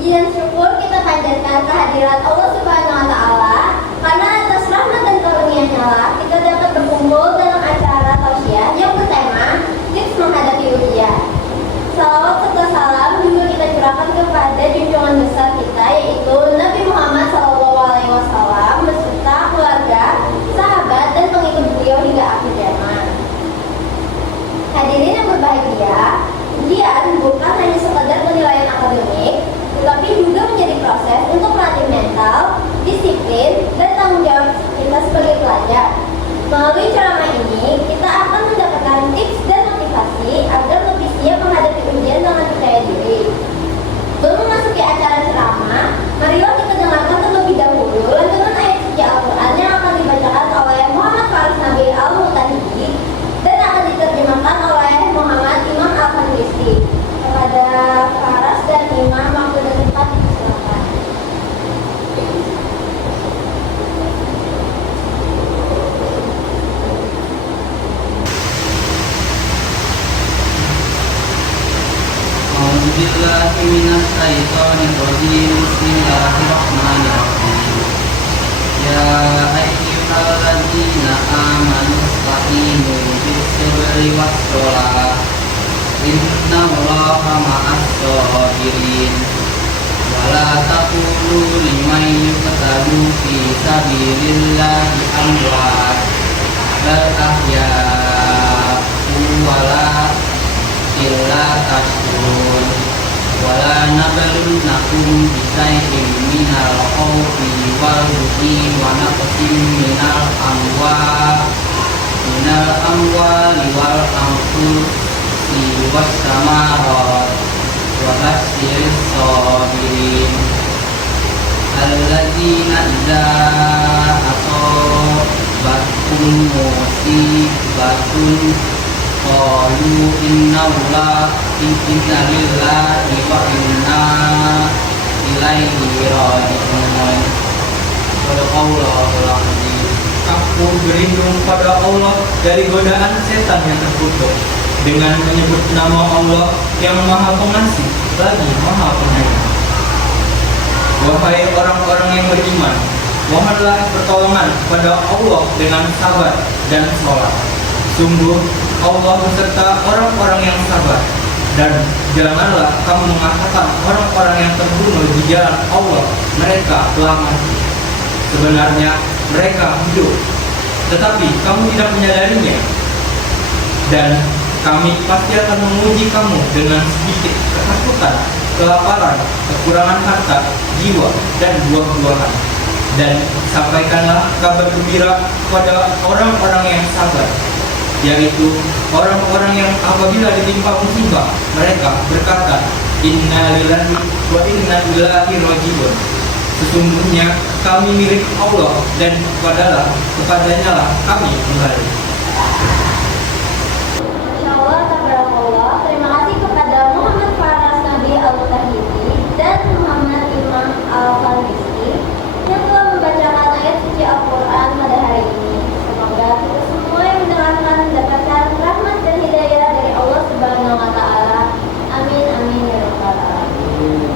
Puji dan syukur kita panjatkan kehadirat Allah Subhanahu wa Ta'ala, karena atas rahmat dan karunia-Nya lah kita dapat berkumpul dalam acara tausiah yang bertema tips menghadapi ujian. Salawat serta salam juga kita curahkan kepada junjungan besar kita, yaitu Nabi Muhammad SAW beserta keluarga, sahabat, dan pengikut beliau hingga akhir zaman. Hadirin yang berbahagia, ujian bukan hanya sekadar penilaian akademik, tetapi juga menjadi proses untuk melatih mental, disiplin, dan tanggung jawab kita sebagai pelajar. Melalui ceramah ini, kita akan mendapatkan tips dan motivasi agar lebih siap menghadapi ujian dengan percaya diri. Sebelum memasuki acara ceramah, marilah kita dengarkan terlebih dahulu lantunan ayat suci Al-Quran yang akan dibacakan oleh Muhammad Faris Nabi Al-Mutahidi dan akan diterjemahkan oleh Muhammad Imam Al-Khandisi. Kepada Faras dan Imam, waktu dan tempat dipersilakan. A'udzubillahi minasyaitonir rajim. Bismillahirrahmanirrahim. Ya ayyuhalladzina amanu ista'iinu bis-sabri was-shalah. Innallaha ma'as-shabirin. Wa la taqulu liman yuqtalu fi sabilillahi amwat bal ahya'u illa tashkurun. Wa la nabluwannakum bisyai'in minal khawfi wal ju'i wa naqsin minal amwali wal anfusi was samarat wa basyirus sabirin alladzina idza asabathum musibatun qalu inna lillahi wa inna ilaihi raji'un. Sadaqallahul azim. Aku berlindung pada Allah dari godaan setan yang terkutuk dengan menyebut nama Allah yang Maha Pengasih lagi Maha Penyayang. Wahai orang-orang yang beriman, mohonlah pertolongan kepada Allah dengan sabar dan sholat. Sungguh Allah beserta orang-orang yang sabar. Dan janganlah kamu mengatakan orang-orang yang terbunuh di jalan Allah mereka telah mati. Sebenarnya mereka hidup, tetapi kamu tidak menyadarinya. Dan kami pasti akan menguji kamu dengan sedikit ketakutan, kelaparan, kekurangan harta, jiwa, dan buah-buahan. Dan sampaikanlah kabar gembira kepada orang-orang yang sabar, yaitu orang-orang yang apabila ditimpa musibah mereka berkata, Inna lillahi wa inna ilaihi raji'un. Sesungguhnya kami milik Allah dan kepadanya lah kami kembali. Insyaallah, tabarakallah. Terima kasih kepada Muhammad Faras Nabi Al-Mutahidi dan Muhammad Imam Al-Khandisi yang telah membacakan ayat suci Al-Quran pada hari ini. Semoga kita semua yang mendengarkan mendapatkan rahmat dan hidayah dari Allah Subhanahu wa Ta'ala. Amin amin ya rabbal alamin.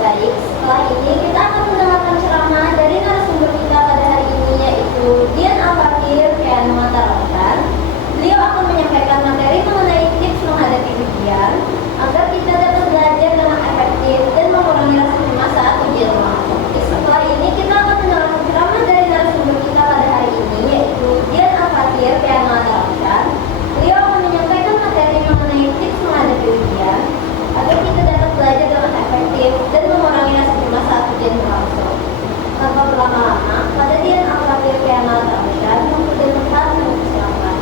Baik, setelah ini kita akan mendengarkan ceramah dari narasumber kita pada hari ini, yaitu Dian Al-Fakir Kian Matarautan. Beliau akan menyampaikan materi mengenai tips menghadapi ujian agar kita dapat belajar dengan efektif dan mengurangi rasa cemas saat ujian berlangsung. Setelah ini kita akan mendengarkan ceramah dari narasumber kita pada hari ini, yaitu Dian Al-Fakir Kian Matarautan. Beliau akan menyampaikan materi mengenai tips menghadapi ujian agar kita dapat belajar dengan efektif dan mengurangi rasa cemas saat ujian berlangsung. Tanpa berlama-lama, pada Dian Al-Fakir Kian Matarautan yang sudah tempat mempersilakan.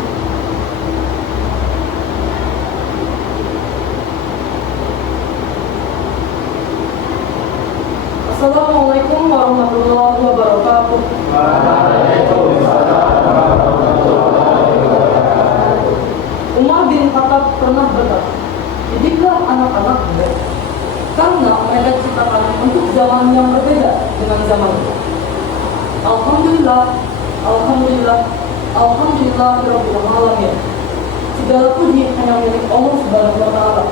Assalamualaikum warahmatullahi wabarakatuh. Umar bin Khattab pernah berkata, didiklah anak-anak mereka, karena mereka diciptakan untuk zaman yang berbeda dengan zaman itu. Alhamdulillah, Alhamdulillah, Alhamdulillahirabbil alamin. Segala puji hanya milik Allah Subhanahu wa taala.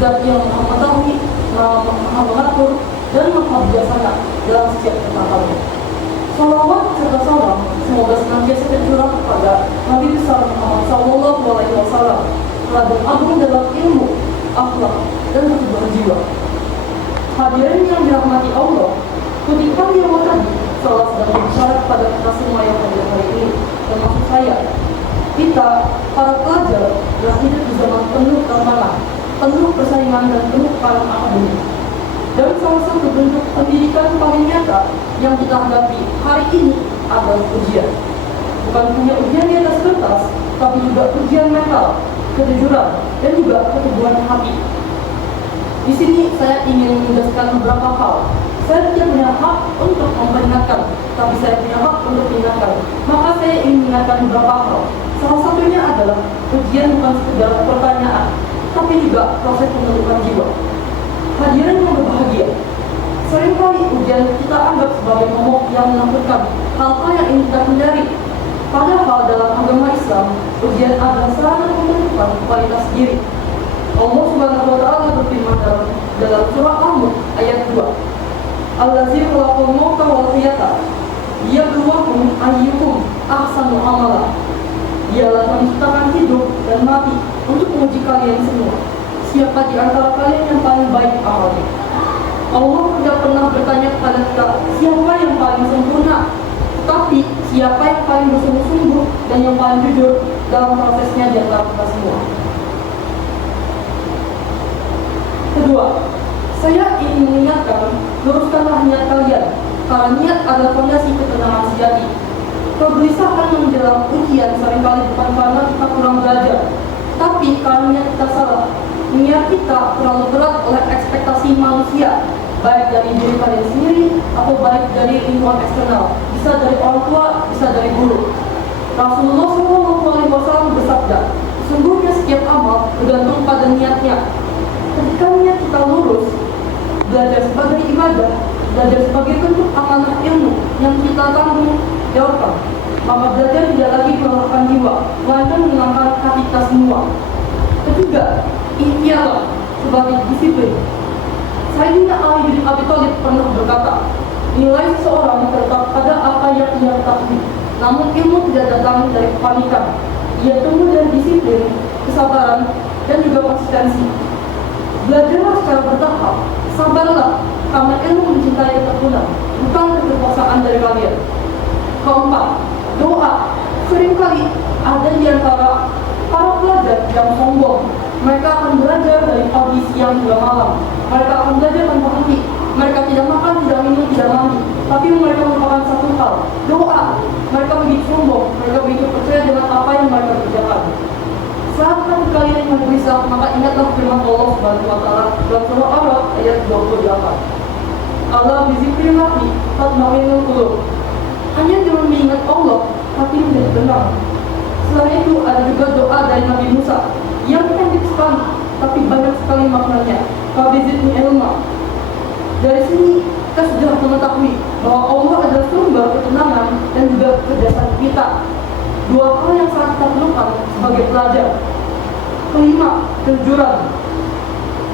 Zat yang Maha mengetahui, Maha mengatur, dan Maha bijaksana dalam setiap perkataannya. Salawat serta salam semoga senantiasa tercurah kepada Nabi besar Muhammad Sallallahu Alaihi Wasallam, teladan agung dalam ilmu, akhlak, dan keteguhan jiwa. Hadirin yang dirahmati Allah, ketika yang tadi salah sedang berbicara kepada kita semua yang hadir hari ini, termasuk saya. Kita, para pelajar, telah hidup di zaman penuh tantangan, penuh persaingan dan penuh tekanan akademik. Dan salah satu bentuk pendidikan paling nyata yang kita hadapi hari ini adalah ujian. Bukan hanya ujian di atas kertas, tapi juga ujian mental, kejujuran, dan juga keteguhan hati. Di sini saya ingin menjelaskan beberapa hal. Saya tidak punya hak untuk memperingatkan, tapi saya punya hak untuk mengingatkan. Maka saya ingin mengingatkan beberapa hal. Salah satunya adalah ujian bukan sekedar pertanyaan, tapi juga proses pembentukan jiwa. Hadirin yang berbahagia, seringkali ujian kita anggap sebagai momok yang menakutkan, hal-hal yang ingin kita hindari. Padahal dalam agama Islam, ujian adalah sarana pembentukan kualitas diri. Allah Subhanahu wa taala berfirman dalam surah Al-Mulk ayat 2. Allazi khalaqal mauta wal hayata liyabluwakum ayyukum ahsanu amala. Dialah yang menciptakan hidup dan mati untuk menguji kalian semua. Siapa di antara kalian yang paling baik amalnya? Allah tidak pernah bertanya kepada kita siapa yang paling sempurna, tetapi siapa yang paling bersungguh-sungguh dan yang paling jujur dalam prosesnya di antara kita semua. Kedua, saya ingin mengingatkan, luruskanlah niat kalian, karena niat adalah fondasi ketenangan sejati. Kegelisahan menjelang ujian seringkali bukan karena kita kurang belajar, tapi karena niat kita salah. Niat kita terlalu berat oleh ekspektasi manusia, baik dari diri kalian sendiri atau baik dari lingkungan eksternal, bisa dari orang tua, bisa dari guru. Rasulullah SAW bersabda, sesungguhnya setiap amal bergantung pada niatnya. Ketika niat kita lurus, belajar sebagai ibadah, belajar sebagai bentuk amanah ilmu yang kita tanggung jawabkan, maka belajar tidak lagi melelahkan jiwa, melainkan menyenangkan hati kita semua. Ketiga, ikhtiar sebagai disiplin. Sayyidina Ali bin Abi Thalib pernah berkata, nilai seseorang terletak pada apa yang ia ketahui, namun ilmu tidak datang dari kepanikan. Ia tumbuh dari disiplin, kesabaran, dan juga konsistensi. Belajarlah secara bertahap, sabarlah, karena ilmu mencintai ketekunan, bukan keterpaksaan dari kalian. Keempat, doa. Seringkali ada di antara para pelajar yang sombong. Mereka akan belajar dari pagi, siang, hingga malam. Mereka akan belajar tanpa henti. Mereka tidak makan, tidak minum, tidak mandi. Tapi mereka melupakan satu hal, doa. Mereka begitu sombong, mereka begitu percaya dengan apa yang mereka kerjakan. Saat hati kalian yang gelisah, maka ingatlah firman Allah Subhanahu wa taala dalam surah Ar-Ra'd ayat 28. Allah bizikrillahi tatma'innul qulub. Hanya dengan mengingat Allah, hati menjadi tenang. Selain itu ada juga doa dari Nabi Musa yang pendek sekali, tapi banyak sekali maknanya. Fabizidni ilma. Dari sini kita sudah mengetahui bahwa Allah adalah sumber ketenangan dan juga kecerdasan kita. Dua hal yang sangat kita perlukan sebagai pelajar. Kelima, kejujuran.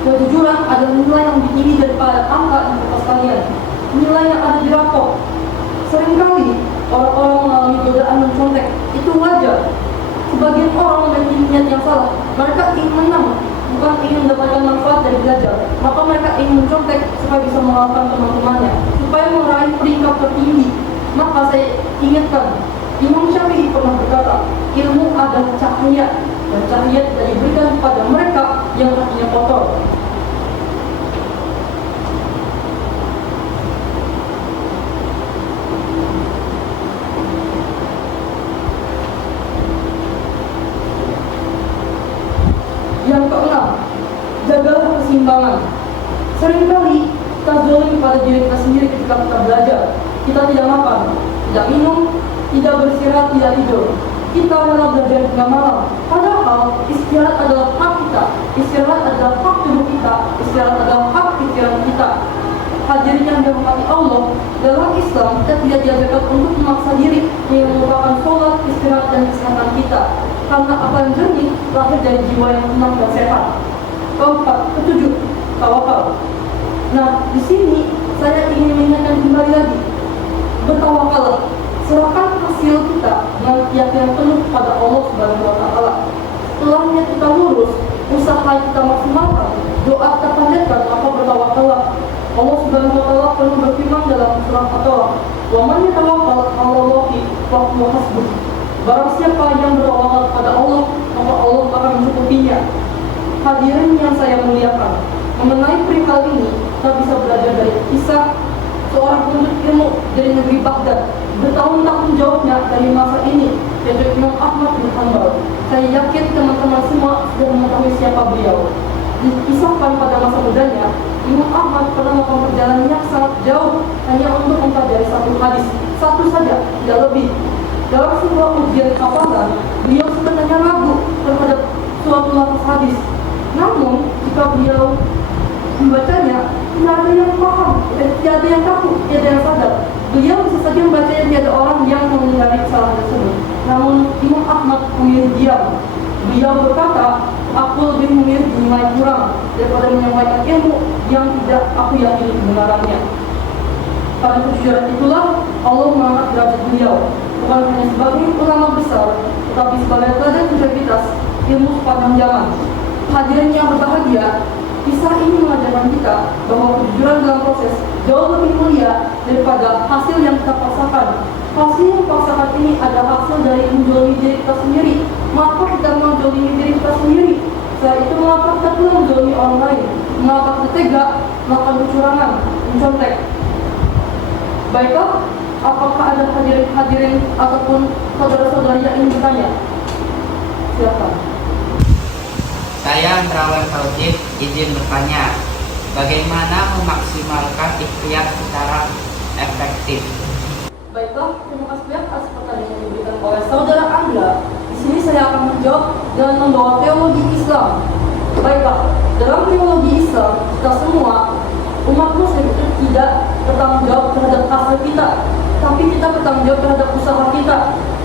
Kejujuran adalah nilai yang lebih tinggi daripada angka di kertas kalian. Nilai yang ada di rapor. Seringkali orang-orang mengalami godaan mencontek. Itu wajar. Sebagian orang memiliki niat yang salah. Mereka ingin menang, bukan ingin mendapatkan manfaat dari belajar. Maka mereka ingin mencontek supaya bisa mengalahkan teman-temannya, supaya meraih peringkat tertinggi. Maka saya ingatkan, Imam Syafi'i pernah berkata, ilmu adalah cahaya, dan cahaya tidak diberikan kepada mereka yang hatinya kotor. Yang keenam, jagalah keseimbangan. Seringkali kita zalim pada diri kita sendiri ketika kita belajar. Kita tidak makan, tidak minum, tidak beristirahat, tidak tidur. Kita rela belajar hingga malam. Padahal istirahat adalah hak kita. Istirahat adalah hak tubuh kita. Istirahat adalah hak pikiran kita. Hadirin yang dirahmati Allah, dalam Islam kita tidak diajarkan untuk memaksa diri yang merupakan sholat, istirahat, dan kesehatan kita. Karena apa yang jernih lahir dari jiwa yang tenang dan sehat. Ketujuh, tawakal. Nah, di sini saya ingin mengingatkan kembali lagi, bertawakallah, serahkan hasil kita dengan keyakinan penuh pada Allah Subhanahu wa Ta'ala. Setelah niat kita lurus, usaha kita maksimalkan, doa kita panjatkan, maka bertawakallah. Allah Subhanahu wa Ta'ala pernah berfirman dalam surah At-Talaq, "Wa man yatawakkal 'alallahi fa huwa hasbuh." Barang siapa yang bertawakal kepada Allah, maka Allah akan mencukupinya. Hadirin yang saya muliakan, mengenai perihal ini, kita bisa belajar dari kisah seorang penuntut ilmu dari negeri Baghdad. Bertahun-tahun jauhnya dari masa ini, yaitu Imam Ahmad bin Hanbal. Saya yakin teman-teman semua sudah mengetahui siapa beliau. Dikisahkan pada masa mudanya, Imam Ahmad pernah melakukan perjalanan yang sangat jauh hanya untuk mempelajari satu hadis, satu saja, tidak lebih. Dalam sebuah ujian hafalan, beliau sebenarnya ragu terhadap suatu lafaz hadis. Namun, jika beliau membacanya, tidak ada yang paham, tidak ada yang tahu, tidak ada yang sadar. Beliau bisa saja membacanya, tidak ada orang yang mengingkari kesalahan tersebut. Namun, Imam Ahmad memilih diam. Beliau berkata, "Aku lebih memilih dinilai kurang daripada menyampaikan ilmu yang tidak aku yakini kebenarannya." Pada kejujuran itulah Allah mengangkat derajat beliau, bukan hanya sebagai ulama besar, tetapi sebagai teladan integritas ilmu sepanjang zaman. Hadirin yang berbahagia, kisah ini mengajarkan kita bahwa kejujuran dalam proses jauh lebih mulia daripada hasil yang kita paksakan. Hasil yang dipaksakan ini adalah hasil dari menjolimi diri kita sendiri. Maka kita menjolimi diri kita sendiri. Setelah itu mengapa kita pula menjolimi orang lain? Mengapa kita tega melakukan kecurangan, mencontek? Baiklah, apakah ada hadirin ataupun saudara-saudari yang ingin bertanya? Silakan. Saya Andrawal Taujib izin bertanya, bagaimana memaksimalkan ikhtiar secara efektif? Baiklah, terima kasih atas pertanyaan yang diberikan oleh saudara Anda. Di sini saya akan menjawab dengan membawa teologi Islam. Baiklah, dalam teologi Islam kita semua umat Muslim itu tidak bertanggung jawab terhadap hasil kita, tapi kita bertanggung jawab terhadap usaha kita.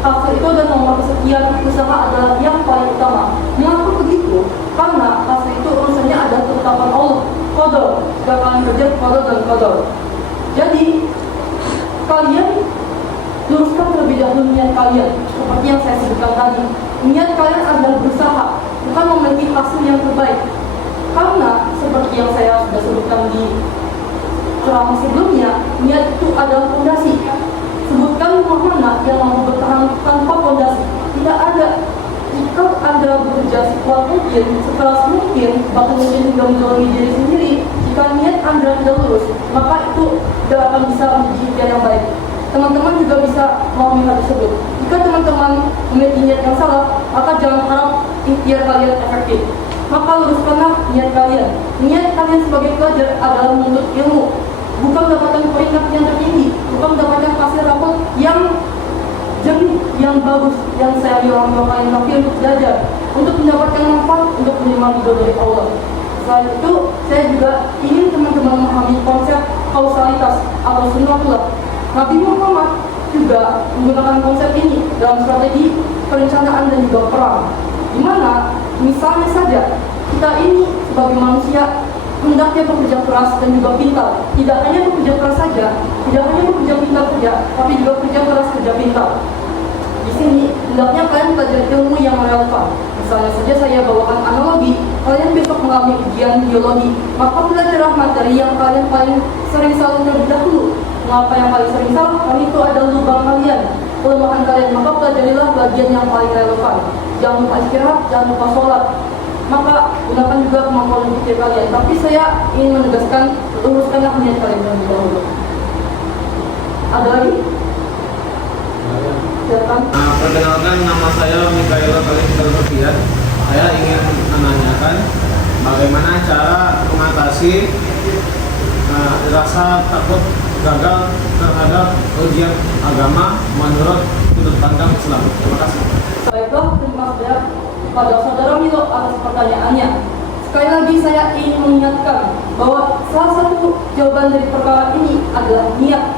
Hasil itu adalah nomor kesekian, usaha adalah yang paling utama. Mengapa begitu? Karena hasil itu urusannya adalah ketetapan Allah, qadar. Jika kalian kerja qadar dan qadar. Jadi kalian luruskan terlebih dahulu niat kalian, seperti yang saya sebutkan tadi. Niat kalian adalah berusaha, bukan memiliki hasil yang terbaik. Karena seperti yang saya sudah sebutkan di ceramah sebelumnya, niat itu adalah fondasi. Sebutkan rumah mana yang mampu bertahan tanpa fondasi? Tidak ada. Jika Anda bekerja sekuat mungkin, sekeras mungkin, bahkan mungkin hingga menjolimi diri sendiri, jika niat Anda tidak lurus, maka itu tidak akan bisa menjadi ikhtiar yang baik. Teman-teman juga bisa memahami hal tersebut. Jika teman-teman memiliki niat yang salah, maka jangan harap ikhtiar kalian efektif. Maka luruskanlah niat kalian. Niat kalian sebagai pelajar adalah menuntut ilmu, bukan mendapatkan peringkat yang tertinggi, bukan mendapatkan hasil rapot yang jernih, yang bagus, yang saya bilang kalian tapi untuk belajar, untuk mendapatkan manfaat, untuk menerima ridho dari Allah. Selain itu, saya juga ingin teman-teman memahami konsep kausalitas atau sunnatullah. Nabi Muhammad juga menggunakan konsep ini dalam strategi perencanaan dan juga perang, di mana misalnya saja kita ini sebagai manusia hendaknya bekerja keras dan juga pintar. Tidak hanya bekerja keras saja, tidak hanya bekerja pintar saja, tapi juga kerja keras, kerja pintar. Di sini hendaknya kalian belajar ilmu yang relevan. Misalnya saja saya bawakan analogi, kalian besok mengalami ujian biologi, maka belajarlah materi yang kalian paling sering salah terlebih dahulu. Mengapa yang paling sering salah? Karena itu adalah lubang kalian, kelemahan kalian. Maka pelajarilah bagian yang paling relevan. Jangan lupa istirahat, jangan lupa sholat. Maka gunakan juga kemampuan berpikir kalian. Tapi saya ingin menegaskan, luruskanlah niat kalian terlebih dahulu. Ada lagi? Silakan. Perkenalkan, nama saya Mikaela Kalistal Sofian. Saya ingin menanyakan bagaimana cara mengatasi rasa takut gagal terhadap ujian agama menurut sudut pandang Islam. Terima kasih. Baiklah, terima kasih kepada saudara Milo atas pertanyaannya. Sekali lagi saya ingin mengingatkan bahwa salah satu jawaban dari perkara ini adalah niat.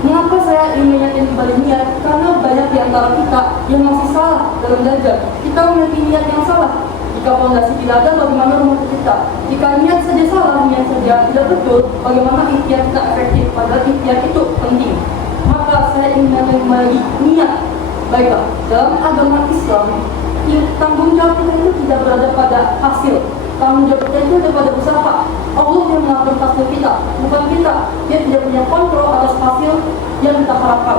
Mengapa saya ingin mengingatkan kembali niat? Karena banyak di antara kita yang masih salah dalam belajar. Kita memiliki niat yang salah. Jika fondasi tidak ada, bagaimana rumah kita? Jika niat saja salah, niat saja tidak betul, bagaimana ikhtiar kita efektif? Padahal ikhtiar itu penting. Maka saya ingin mengingatkan kembali niat. Baiklah, dalam agama Islam, tanggung jawab kita itu tidak berada pada hasil. Tanggung jawab kita itu ada pada usaha. Allah yang mengatur hasil kita, bukan kita. Dia tidak punya kontrol atas hasil yang kita harapkan.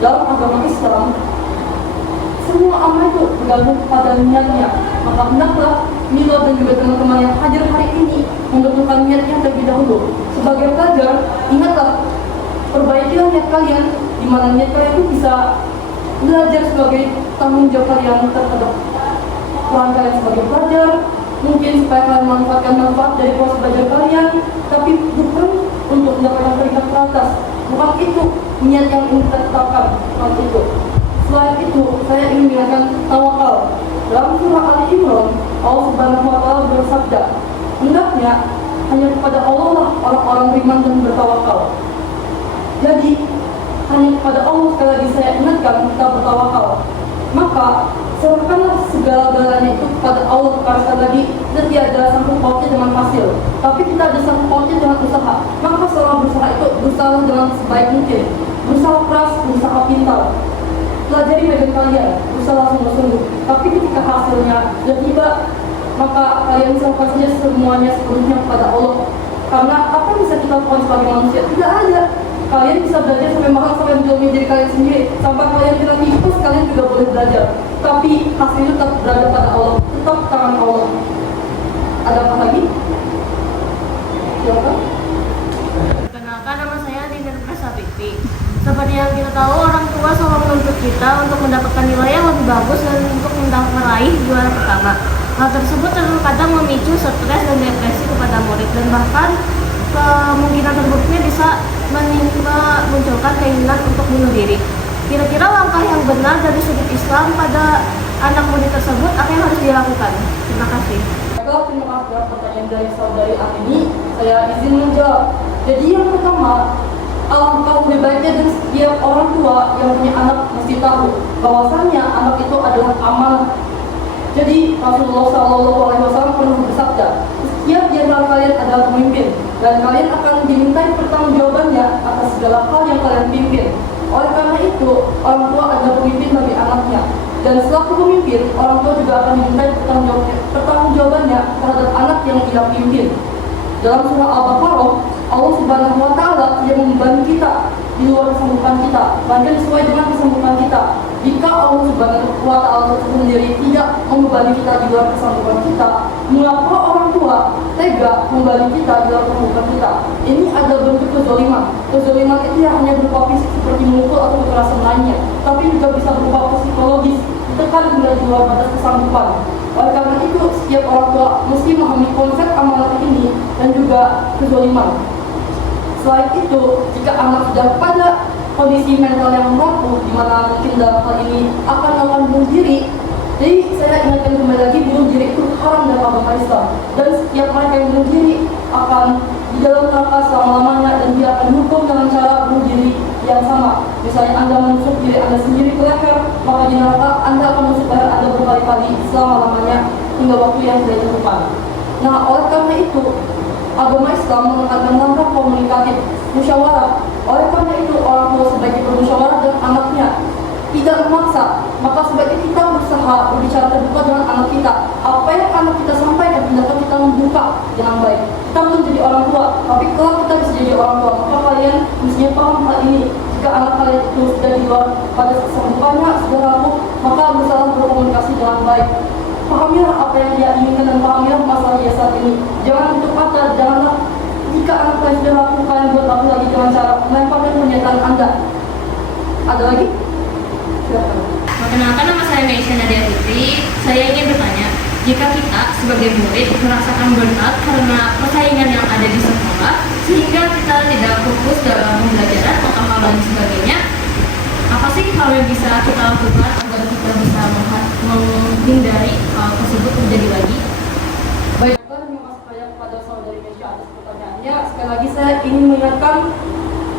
Dalam agama Islam, semua amal itu bergantung pada niatnya. Maka hendaklah Milo dan juga teman-teman yang hadir hari ini menentukan niatnya terlebih dahulu. Sebagai pelajar, ingatlah, perbaikilah niat kalian, di mana niat kalian itu bisa belajar sebagai tanggung jawab kalian terhadap peran kalian sebagai pelajar, mungkin supaya kalian memanfaatkan manfaat dari proses belajar kalian, tapi bukan untuk mendapatkan peringkat teratas. Bukan itu niat yang ingin kita tetapkan. Bukan itu. Selain itu, saya ingin mengingatkan tawakal. Dalam surah Ali Imran, Allah Subhanahu wa Ta'ala bersabda, hendaknya hanya kepada Allah lah orang-orang beriman dan bertawakal. Jadi hanya kepada Allah, sekali lagi saya ingatkan, kita bertawakal. Maka serahkanlah segala-galanya itu kepada Allah. Karena sekali lagi kita tidak ada sangkut pautnya dengan hasil, tapi kita ada sangkut pautnya dengan usaha. Maka seorang berusaha itu berusaha dengan sebaik mungkin, berusaha keras, berusaha pintar. Pelajari bagian kalian, berusaha sungguh-sungguh. Tapi ketika hasilnya sudah tiba, maka kalian serahkan saja semuanya sepenuhnya kepada Allah. Karena apa yang bisa kita lakukan sebagai manusia? Tidak ada. Kalian bisa belajar sampai mahal, sampai menjauhi diri kalian sendiri. Sampai kalian tidak tipes, kalian juga boleh belajar. Tapi hasilnya tetap berada pada Allah, tetap tangan Allah. Ada apa lagi? Silakan. Perkenalkan, nama saya Dinda Prasapipi. Seperti yang kita tahu, orang tua selalu menuntut kita untuk mendapatkan nilai yang lebih bagus dan untuk meraih juara pertama. Hal tersebut terkadang memicu stres dan depresi kepada murid, dan bahkan kemungkinan terburuknya bisa memunculkan keinginan untuk bunuh diri. Kira-kira langkah yang benar dari sudut Islam pada anak murid tersebut apa yang harus dilakukan? Terima kasih. Baiklah, terima kasih atas pertanyaan dari saudari Amini. Saya izin menjawab. Jadi yang pertama, alangkah lebih baiknya dan setiap orang tua yang punya anak mesti tahu bahwasannya anak itu adalah amanah. Jadi Rasulullah SAW pernah bersabda, setiap di antara kalian adalah pemimpin dan kalian akan dimintai pertanggungjawabannya atas segala hal yang kalian pimpin. Oleh karena itu, orang tua adalah pemimpin bagi anaknya, dan selaku pemimpin, orang tua juga akan dimintai pertanggungjawabannya terhadap anak yang ia pimpin. Dalam surah Al-Baqarah, Allah Subhanahu wa Ta'ala tidak membebani kita di luar kesanggupan kita, bahkan sesuai dengan kesanggupan kita. Jika Allah Subhanahu wa Ta'ala sendiri tidak membebani kita di luar kesanggupan kita, mengapa orang tua tega membebani kita di luar kesanggupan kita? Ini adalah bentuk kezaliman. Kezaliman itu hanya berupa fisik seperti memukul atau kekerasan lainnya, tapi juga bisa berupa psikologis, ditekan hingga di luar batas kesanggupan. Oleh karena itu, setiap orang tua mesti memahami konsep amanat ini dan juga kezaliman. Selain itu, jika anak sudah pada kondisi mental yang rapuh, di mana mungkin dalam hal ini akan melakukan bunuh diri, jadi saya ingatkan kembali lagi, bunuh diri itu haram dalam agama Islam, dan setiap mereka yang bunuh diri akan di dalam neraka selama-lamanya, dan dia akan dihukum dengan cara bunuh diri yang sama. Misalnya Anda menusuk diri Anda sendiri ke leher, maka di neraka Anda akan menusuk leher Anda berkali-kali selama-lamanya hingga waktu yang tidak ditentukan. Nah, oleh karena itu, agama Islam menekankan langkah komunikatif, musyawarah. Oleh karena itu, orang tua sebaiknya bermusyawarah dengan anaknya, tidak memaksa. Maka sebaiknya kita berusaha berbicara terbuka dengan anak kita. Apa yang anak kita sampaikan, hendaknya kita membuka dengan baik. Kita belum jadi orang tua, tapi kalau kita bisa jadi orang tua, maka kalian mestinya paham hal ini. Jika anak kalian itu sudah di luar pada kesanggupannya, sudah rapuh, maka berusaha berkomunikasi dengan baik. Pahamilah apa yang dia inginkan dan pahamilah masalah dia saat ini. Jangan tutup mata, janganlah jika anak kalian sudah rapuh, kalian buat rapuh lagi dengan cara melemparkan pernyataan Anda. Ada lagi? Silakan. Perkenalkan, nama saya Meisha Nadia Putri. Saya ingin bertanya, jika kita sebagai murid merasakan burnout karena persaingan yang ada di sekolah, sehingga kita tidak fokus dalam pembelajaran atau hal lain sebagainya, apa sih hal yang bisa kita lakukan agar kita bisa menghindari hal tersebut terjadi lagi? Baik, terima lagi saya ingin mengingatkan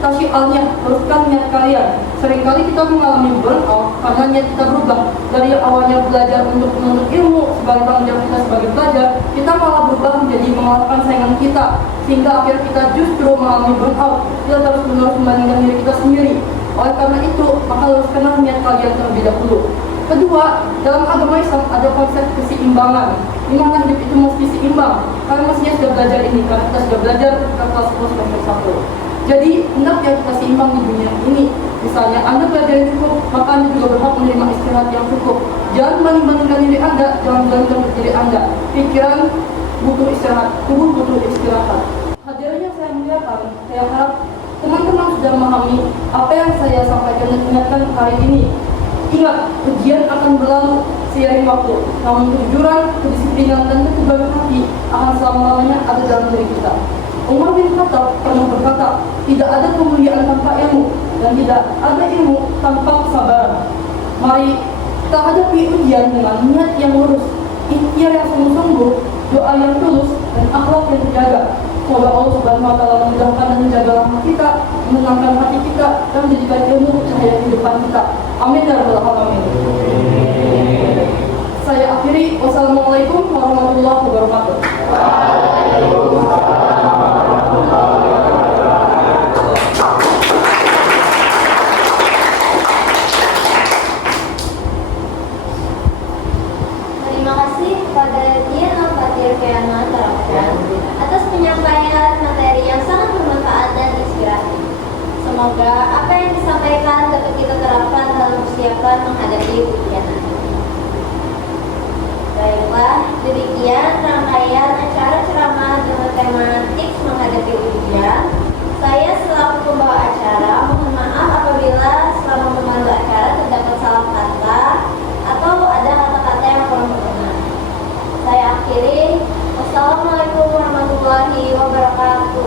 tasyik-al-niat, teruskan niat kalian. Seringkali kita mengalami burnout karena niat kita berubah. Dari awalnya belajar untuk menuntut ilmu sebagai tanggung jawab kita sebagai pelajar, kita malah berubah menjadi mengalahkan saingan kita, sehingga akhirnya kita justru mengalami burnout. Kita terus-menerus membandingkan diri kita sendiri. Oleh karena itu, maka luruskanlah niat kalian terlebih dahulu. Kedua, dalam agama Islam ada konsep keseimbangan, di mana hidup itu mesti seimbang. Kalian mestinya sudah belajar ini, karena kita sudah belajar ketika kelas 10 semester 1. Jadi, hendak yang kita seimbang di dunia ini. Misalnya, Anda belajar yang cukup, maka Anda juga berhak menerima istirahat yang cukup. Jangan banding-bandingkan diri Anda, jangan bandingkan diri Anda. Pikiran butuh istirahat, tubuh butuh istirahat. Hadirin yang saya muliakan, saya harap teman-teman sudah memahami apa yang saya sampaikan dan ingatkan hari ini. Ingat, ujian akan berlalu seiring waktu, namun kejujuran, kedisiplinan, dan ketebaran hati akan selama-lamanya ada dalam diri kita. Umar bin Khattab pernah berkata, tidak ada kemuliaan tanpa ilmu, dan tidak ada ilmu tanpa kesabaran. Mari kita hadapi ujian dengan niat yang lurus, ikhtiar yang sungguh-sungguh, doa yang tulus, dan akhlak yang terjaga. Semoga Allah Subhanahu wa Ta'ala memudahkan dan menjaga rahmat kita, menenangkan hati kita, dan menjadikan ilmu cahaya kehidupan kita. Amin ya rabbal alamin. Saya akhiri. Wassalamualaikum warahmatullahi wabarakatuh. Terima kasih kepada Dian Al-Fatir Keana Tarakan atas penyampaian materi yang sangat bermanfaat dan inspiratif. Semoga apa yang disampaikan dapat kita terapkan dalam persiapan menghadapi ujian nanti. Baiklah, demikian rangkaian acara ceramah dengan tema tips menghadapi ujian. Saya selaku pembawa acara mohon maaf apabila selama memandu acara terdapat salah kata atau ada kata-kata yang kurang berkenan. Saya akhiri. Wassalamualaikum warahmatullahi wabarakatuh.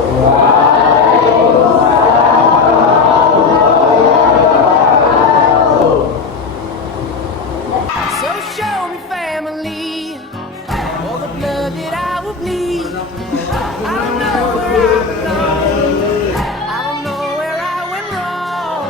So show me family, all the blood that I will bleed. I don't know where I've gone, I don't know where I went wrong.